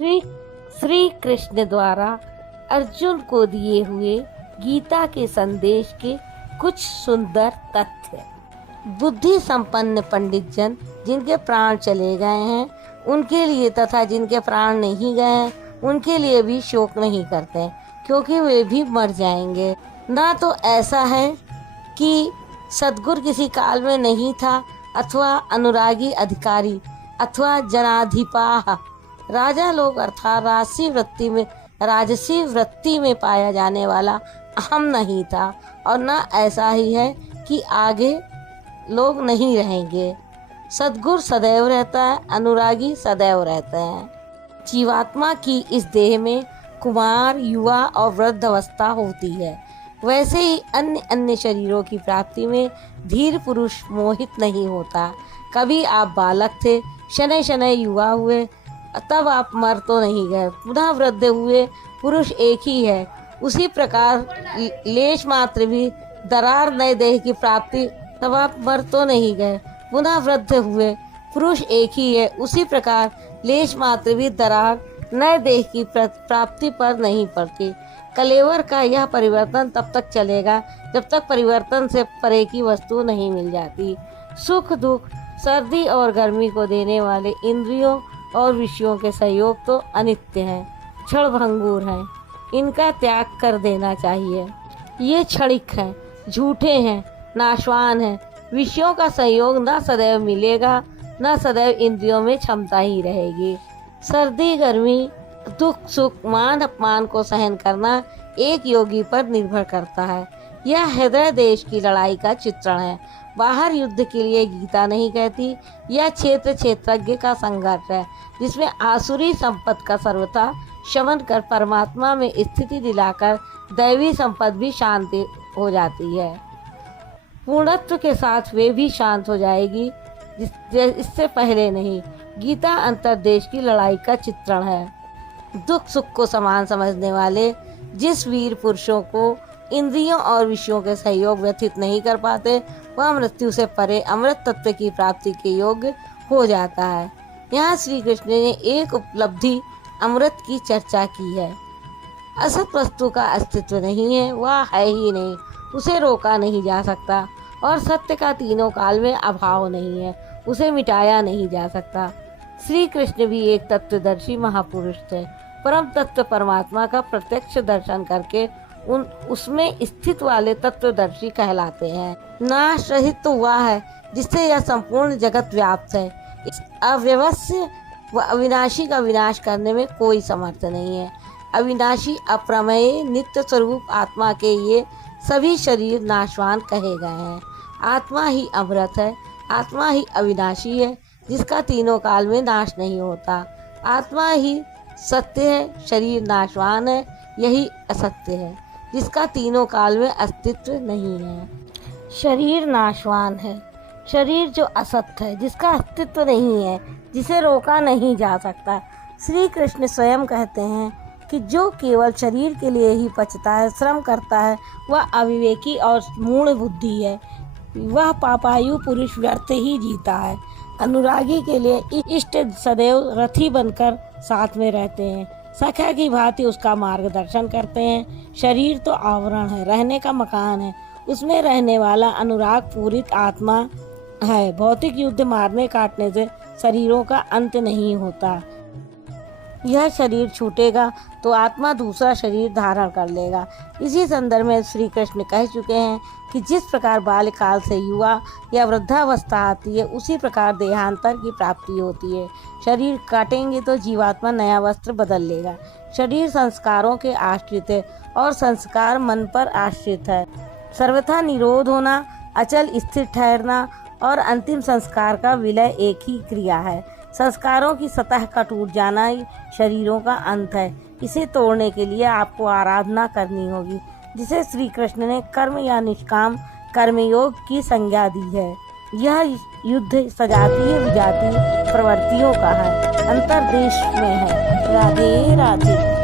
श्री कृष्ण द्वारा अर्जुन को दिए हुए गीता के संदेश के कुछ सुंदर तथ्य। बुद्धि संपन्न पंडित जन जिनके प्राण चले गए हैं उनके लिए तथा जिनके प्राण नहीं गए हैं उनके लिए भी शोक नहीं करते, क्योंकि वे भी मर जाएंगे। ना तो ऐसा है कि सद्गुरु किसी काल में नहीं था, अथवा अनुरागी अधिकारी अथवा जनाधिपाह राजा लोग अर्थात राजसी वृत्ति में पाया जाने वाला अहम नहीं था, और न ऐसा ही है कि आगे लोग नहीं रहेंगे। सद्गुरु सदैव रहता है, अनुरागी सदैव रहते हैं। जीवात्मा की इस देह में कुमार, युवा और वृद्ध अवस्था होती है। वैसे ही अन्य शरीरों की प्राप्ति में धीर पुरुष मोहित नहीं होता। कभी आप बालक थे, शनै शनै युवा हुए, तब आप मर तो नहीं गए, पुनः वृद्ध हुए, पुरुष एक ही है। उसी प्रकार लेश मात्र भी दरार नए देह की प्राप्ति, तब आप मर तो नहीं गए, पुनः वृद्ध हुए, पुरुष एक ही है। उसी प्रकार लेश मात्र भी दरार नए देह की प्राप्ति पर नहीं पड़ती। कलेवर का यह परिवर्तन तब तक चलेगा जब तक परिवर्तन से परे की वस्तु नहीं मिल जाती। सुख दुख, सर्दी और गर्मी को देने वाले इंद्रियों और विषयों के सहयोग तो अनित्य हैं, क्षणभंगुर हैं, इनका त्याग कर देना चाहिए। ये क्षणिक हैं, झूठे हैं, नाशवान हैं। विषयों का सहयोग न सदैव मिलेगा, न सदैव इंद्रियों में क्षमता ही रहेगी। सर्दी गर्मी, दुख सुख, मान अपमान को सहन करना एक योगी पर निर्भर करता है। यह हृदय देश की लड़ाई का चित्रण है। बाहर युद्ध के लिए गीता नहीं कहती। यह क्षेत्रज्ञ का संघर्ष है, जिसमें आसुरी संपत्ति का सर्वथा शमन कर परमात्मा में स्थिति दिलाकर दैवी संपत्ति भी शांति हो जाती है। पूर्णत्व के साथ वे भी शांत हो जाएगी, इससे पहले नहीं। गीता अंतर्देश की लड़ाई का चित्रण है। दुख सुख को समान समझने वाले जिस वीर पुरुषों को इंद्रियों और विषयों के सहयोग व्यथित नहीं कर पाते, वह मृत्यु से परे अमृत तत्व की प्राप्ति के योग्य हो जाता है। यहाँ श्री कृष्ण ने एक उपलब्धि अमृत की चर्चा की है। असत वस्तु का अस्तित्व नहीं है, वह है ही नहीं, उसे रोका नहीं जा सकता, और सत्य का तीनों काल में अभाव नहीं है, उसे मिटाया नहीं जा सकता। श्री कृष्ण भी एक तत्वदर्शी महापुरुष थे। परम तत्व परमात्मा का प्रत्यक्ष दर्शन करके उसमें स्थित वाले तत्वदर्शी कहलाते हैं। नाश रहित तो वह है जिससे यह संपूर्ण जगत व्याप्त है। इस अव्यवस्थित व अविनाशी का विनाश करने में कोई समर्थ नहीं है। अविनाशी, अप्रमेय, नित्य स्वरूप आत्मा के ये सभी शरीर नाशवान कहे गए हैं। आत्मा ही अमृत है, आत्मा ही अविनाशी है, जिसका तीनों काल में नाश नहीं होता। आत्मा ही सत्य है, शरीर नाशवान है, यही असत्य है, जिसका तीनों काल में अस्तित्व नहीं है। शरीर नाशवान है, शरीर जो असत्य है, जिसका अस्तित्व नहीं है, जिसे रोका नहीं जा सकता। श्री कृष्ण स्वयं कहते हैं कि जो केवल शरीर के लिए ही पचता है, श्रम करता है, वह अविवेकी और मूढ़ बुद्धि है। वह पापायु पुरुष व्यर्थ ही जीता है। अनुरागी के लिए इष्ट सदैव रथी बनकर साथ में रहते हैं, सखा की भांति उसका मार्गदर्शन करते हैं। शरीर तो आवरण है, रहने का मकान है, उसमें रहने वाला अनुराग पूरित आत्मा है। भौतिक युद्ध मारने काटने से शरीरों का अंत नहीं होता। यह शरीर छूटेगा तो आत्मा दूसरा शरीर धारण कर लेगा। इसी संदर्भ में श्री कृष्ण कह चुके हैं कि जिस प्रकार बाल्यकाल से युवा या वृद्धावस्था आती है, उसी प्रकार देहांतर की प्राप्ति होती है। शरीर काटेंगे तो जीवात्मा नया वस्त्र बदल लेगा। शरीर संस्कारों के आश्रित है और संस्कार मन पर आश्रित है। सर्वथा निरोध होना, अचल स्थिर ठहरना और अंतिम संस्कार का विलय एक ही क्रिया है। संस्कारों की सतह का टूट जाना ही शरीरों का अंत है। इसे तोड़ने के लिए आपको आराधना करनी होगी, जिसे श्री कृष्ण ने कर्म या निष्काम कर्मयोग की संज्ञा दी है। यह युद्ध सजातीय विजातीय प्रवृत्तियों का है, अंतर्देश में है। राधे राधे।